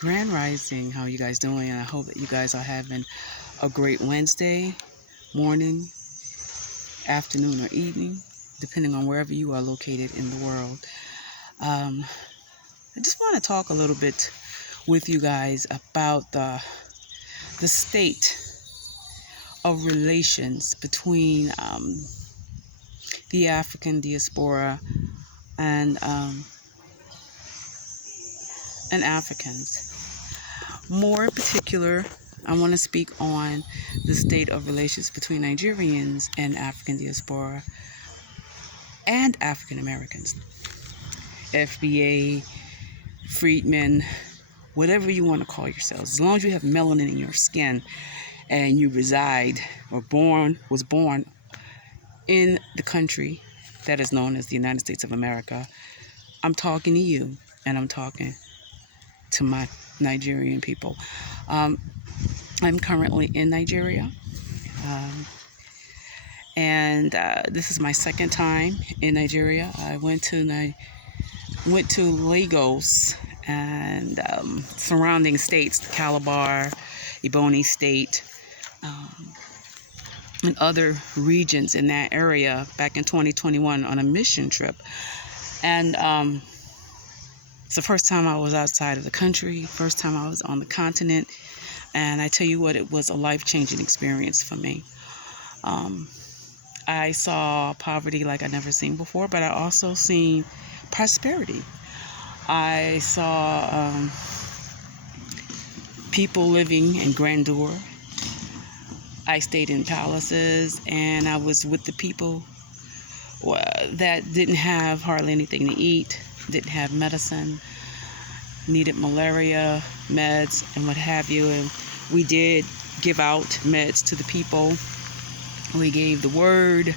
Grand Rising, how you guys doing? I hope that you guys are having a great Wednesday morning, afternoon, or evening, depending on wherever you are located in the world. I just want to talk a little bit with you guys about the state of relations between the African diaspora and Africans. More in particular, I want to speak on the state of relations between Nigerians and African diaspora and African Americans. FBA, freedmen, whatever you want to call yourselves, as long as you have melanin in your skin and you reside or was born in the country that is known as the United States of America, I'm talking to you, and I'm talking to my Nigerian people. I'm currently in Nigeria, and this is my second time in Nigeria. I went to Lagos and surrounding states, Calabar, Ebonyi State, and other regions in that area back in 2021 on a mission trip. And it's the first time I was outside of the country, first time I was on the continent, and I tell you what, it was a life-changing experience for me. I saw poverty like I'd never seen before, but I also seen prosperity. I saw people living in grandeur. I stayed in palaces, and I was with the people that didn't have hardly anything to eat, didn't have medicine, needed malaria meds and what have you. And we did give out meds to the people. We gave the word.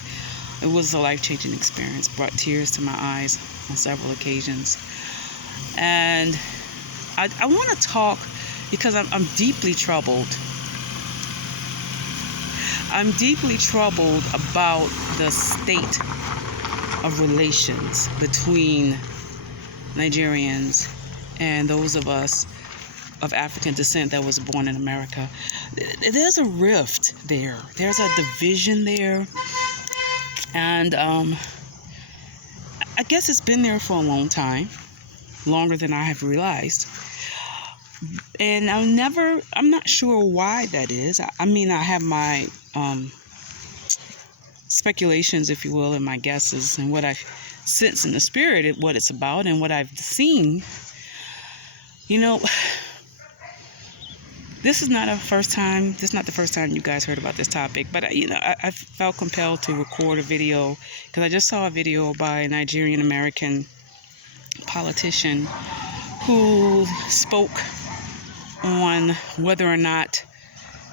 It was a life-changing experience, brought tears to my eyes on several occasions. And I want to talk because I'm deeply troubled. I'm deeply troubled about the state of relations between Nigerians and those of us of African descent that was born in America. There's a rift there. There's a division there. And I guess it's been there for a long time, longer than I have realized. And I'm not sure why that is. I mean, I have my speculations, if you will, and my guesses, and what I sense in the spirit, what it's about, and what I've seen. You know, this is not the first time you guys heard about this topic, but I felt compelled to record a video because I just saw a video by a Nigerian American politician who spoke on whether or not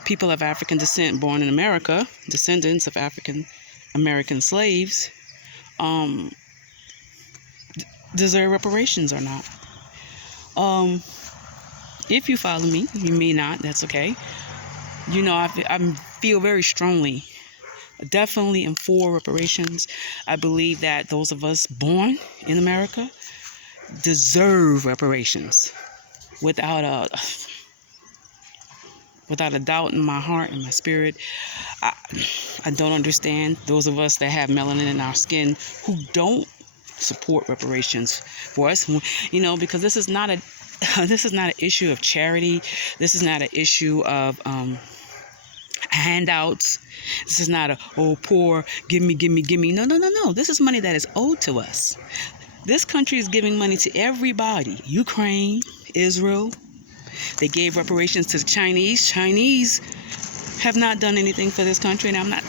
people of African descent born in America, descendants of African American slaves, deserve reparations or not. If you follow me, you may not, that's okay. I feel very strongly, definitely am for reparations. I believe that those of us born in America deserve reparations without a doubt in my heart and my spirit. I don't understand those of us that have melanin in our skin who don't support reparations for us, because this is not an issue of charity. This is not an issue of handouts. This is not poor, give me. No. This is money that is owed to us. This country is giving money to everybody. Ukraine, Israel. They gave reparations to the Chinese. Chinese have not done anything for this country, and I'm not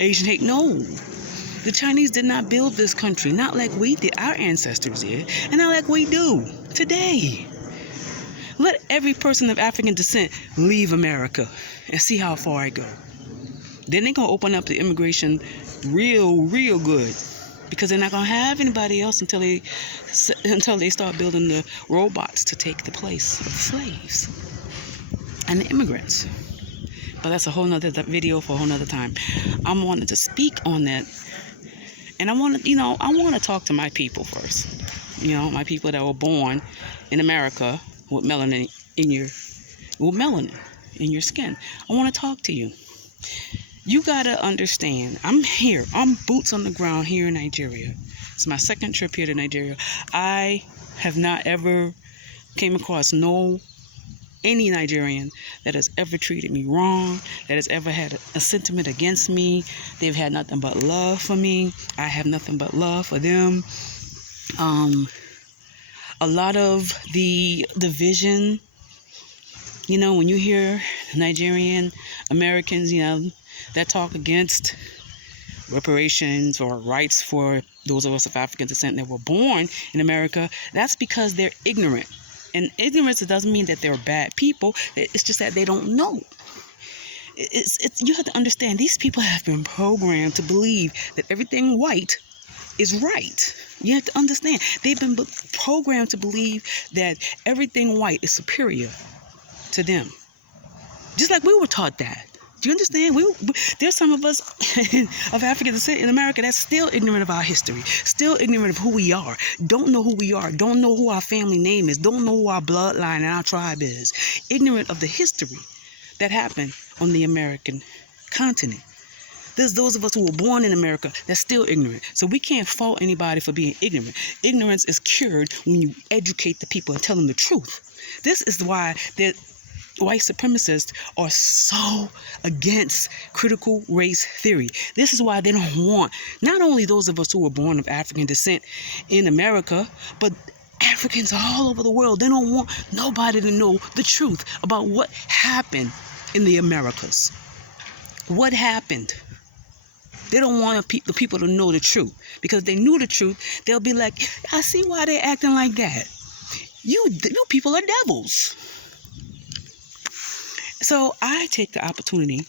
Asian hate. No. The Chinese did not build this country, not like we did, our ancestors did, and not like we do today. Let every person of African descent leave America and see how far I go. Then they're going to open up the immigration real good, because they're not going to have anybody else until they start building the robots to take the place of the slaves and the immigrants. But that's a whole nother video for a whole nother time. I wanted to speak on that. And I want to talk to my people first. My people that were born in America with melanin in your skin. I want to talk to you. You gotta understand, I'm here. I'm boots on the ground here in Nigeria. It's my second trip here to Nigeria. I have not ever came across any Nigerian that has ever treated me wrong, that has ever had a sentiment against me. They've had nothing but love for me. I have nothing but love for them. A lot of the division, when you hear Nigerian Americans, that talk against reparations or rights for those of us of African descent that were born in America, that's because they're ignorant. And ignorance, it doesn't mean that they're bad people. It's just that they don't know. You have to understand, these people have been programmed to believe that everything white is right. You have to understand, they've been programmed to believe that everything white is superior to them. Just like we were taught that. Do you understand? There's some of us of African descent in America that's still ignorant of our history, still ignorant of who we are, don't know who we are, don't know who our family name is, don't know who our bloodline and our tribe is, ignorant of the history that happened on the American continent. There's those of us who were born in America that's still ignorant. So we can't fault anybody for being ignorant. Ignorance is cured when you educate the people and tell them the truth. This is why white supremacists are so against critical race theory. This is why they don't want not only those of us who were born of African descent in America, but Africans all over the world. They don't want nobody to know the truth about what happened in the Americas. What happened? They don't want the people to know the truth, because if they knew the truth, they'll be like, I see why they're acting like that. You people are devils. So I take the opportunity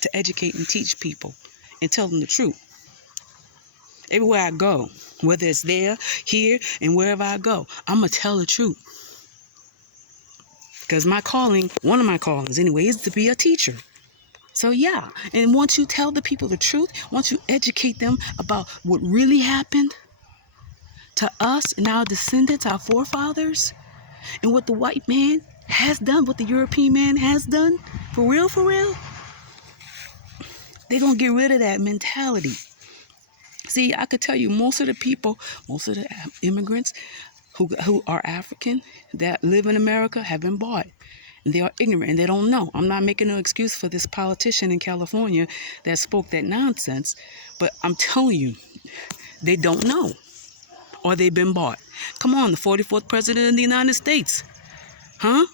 to educate and teach people and tell them the truth. Everywhere I go, whether it's there, here, and wherever I go, I'm going to tell the truth. Because one of my callings anyway, is to be a teacher. So yeah, and once you tell the people the truth, once you educate them about what really happened to us and our descendants, our forefathers, and what the white man has done, what the European man has done, for real, they're going to get rid of that mentality. See, I could tell you most of the immigrants who are African that live in America have been bought. And they are ignorant and they don't know. I'm not making no excuse for this politician in California that spoke that nonsense, but I'm telling you, they don't know, or they've been bought. Come on, the 44th president of the United States, huh?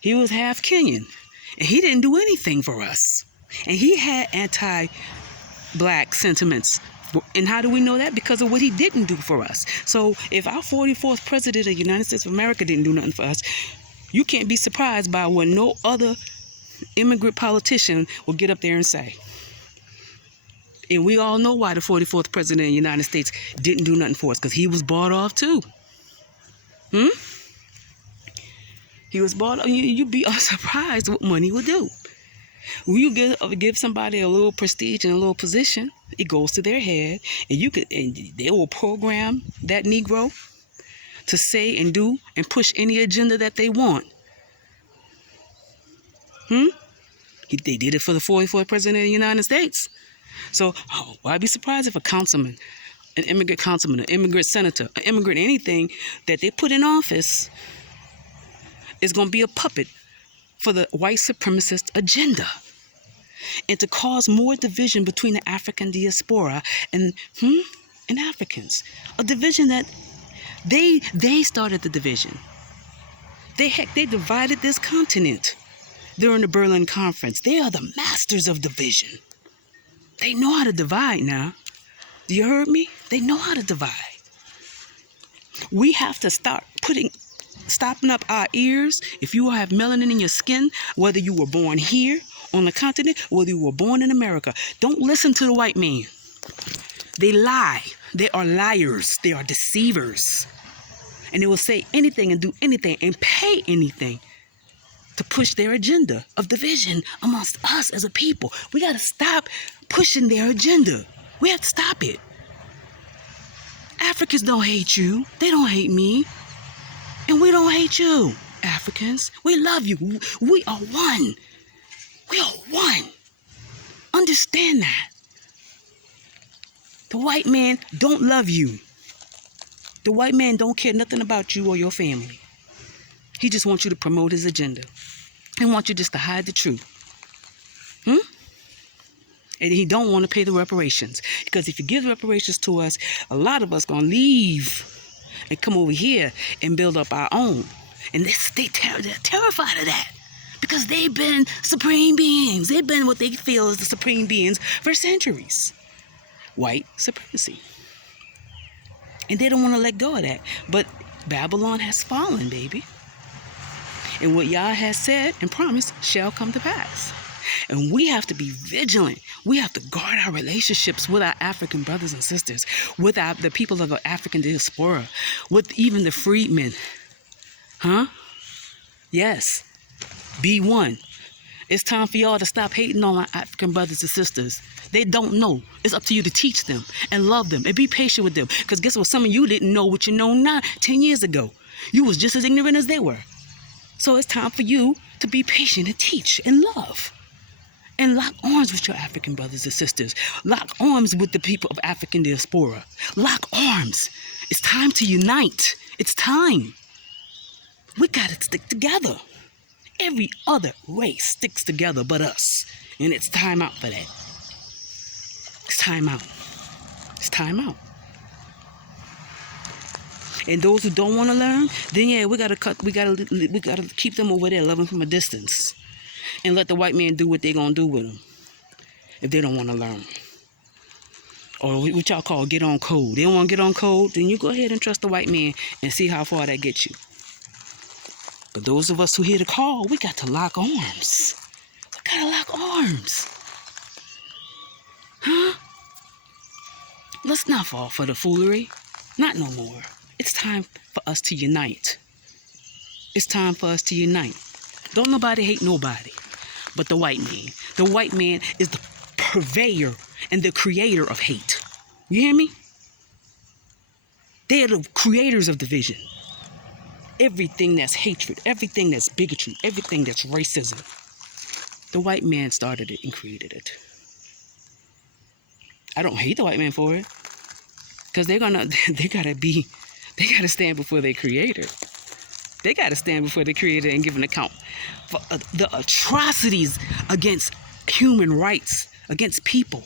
He was half Kenyan, and he didn't do anything for us. And he had anti-black sentiments. And how do we know that? Because of what he didn't do for us. So if our 44th president of the United States of America didn't do nothing for us, you can't be surprised by what no other immigrant politician will get up there and say. And we all know why the 44th president of the United States didn't do nothing for us, because he was bought off too. He was bought off. You'd be surprised what money will do. When you give somebody a little prestige and a little position, it goes to their head, and they will program that Negro to say and do and push any agenda that they want. They did it for the 44th president of the United States. So why be surprised if a councilman, an immigrant councilman, an immigrant senator, an immigrant anything that they put in office is going to be a puppet for the white supremacist agenda, and to cause more division between the African diaspora and Africans, a division that they started the division. They divided this continent during the Berlin Conference. They are the masters of division. They know how to divide now. Do you hear me? They know how to divide. We have to start stopping up our ears. If you have melanin in your skin, whether you were born here on the continent, whether you were born in America, don't listen to the white man. They lie. They are liars. They are deceivers. And they will say anything and do anything and pay anything to push their agenda of division amongst us as a people. We got to stop pushing their agenda. We have to stop it. Africans don't hate you. They don't hate me. And we don't hate you, Africans. We love you. We are one. We are one. Understand that. The white man don't love you. The white man don't care nothing about you or your family. He just wants you to promote his agenda. He wants you just to hide the truth. And he don't want to pay the reparations. Because if you give reparations to us, a lot of us going to leave and come over here and build up our own. And they're terrified of that. Because they've been supreme beings. They've been what they feel is the supreme beings for centuries. White supremacy. And they don't want to let go of that. But Babylon has fallen, baby. And what Yah has said and promised shall come to pass. And we have to be vigilant. We have to guard our relationships with our African brothers and sisters, with the people of the African diaspora, with even the freedmen. Yes. Be one. It's time for y'all to stop hating on our African brothers and sisters. They don't know. It's up to you to teach them and love them and be patient with them. Because guess what? Some of you didn't know what you know now 10 years ago. You was just as ignorant as they were. So it's time for you to be patient and teach and love. And lock arms with your African brothers and sisters. Lock arms with the people of African diaspora. Lock arms. It's time to unite. It's time. We got to stick together. Every other race sticks together but us. And it's time out for that. It's time out. It's time out. And those who don't want to learn, then yeah, we gotta keep them over there, loving from a distance. And let the white man do what they're gonna do with them. If they don't want to learn. Or what y'all call get on code. They don't want to get on code, then you go ahead and trust the white man and see how far that gets you. But those of us who hear the call, we got to lock arms. We gotta lock arms. Let's not fall for the foolery. Not no more. It's time for us to unite. It's time for us to unite. Don't nobody hate nobody but the white man. The white man is the purveyor and the creator of hate. You hear me? They are the creators of division. Everything that's hatred, everything that's bigotry, everything that's racism. The white man started it and created it. I don't hate the white man for it. Because they gotta stand before their creator. They gotta stand before their creator and give an account for the atrocities against human rights, against people.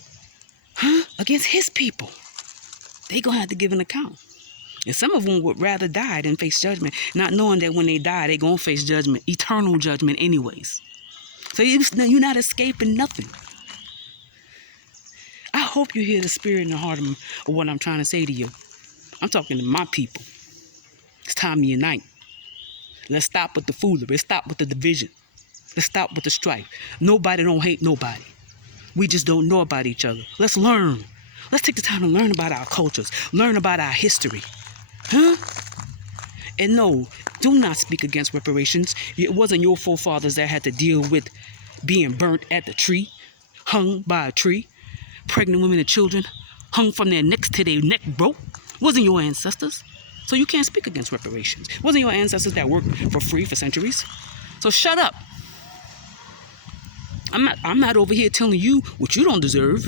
Against his people. They gonna have to give an account. And some of them would rather die than face judgment, not knowing that when they die, they gonna face judgment, eternal judgment anyways. So you're not escaping nothing. I hope you hear the spirit and the heart of what I'm trying to say to you. I'm talking to my people. It's time to unite. Let's stop with the foolery. Let's stop with the division. Let's stop with the strife. Nobody don't hate nobody. We just don't know about each other. Let's learn. Let's take the time to learn about our cultures. Learn about our history. And no, do not speak against reparations. It wasn't your forefathers that had to deal with being burnt at the tree, hung by a tree. Pregnant women and children hung from their necks till their neck broke. Wasn't your ancestors. So you can't speak against reparations. Wasn't your ancestors that worked for free for centuries. So shut up. I'm not over here telling you what you don't deserve.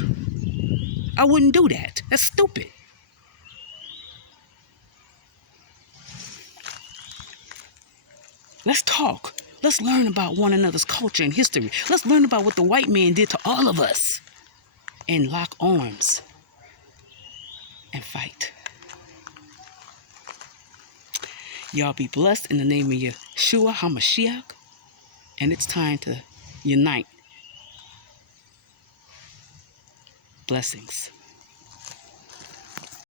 I wouldn't do that. That's stupid. Let's talk. Let's learn about one another's culture and history. Let's learn about what the white man did to all of us. And lock arms. And fight. Y'all be blessed in the name of Yeshua HaMashiach. And it's time to unite. Blessings.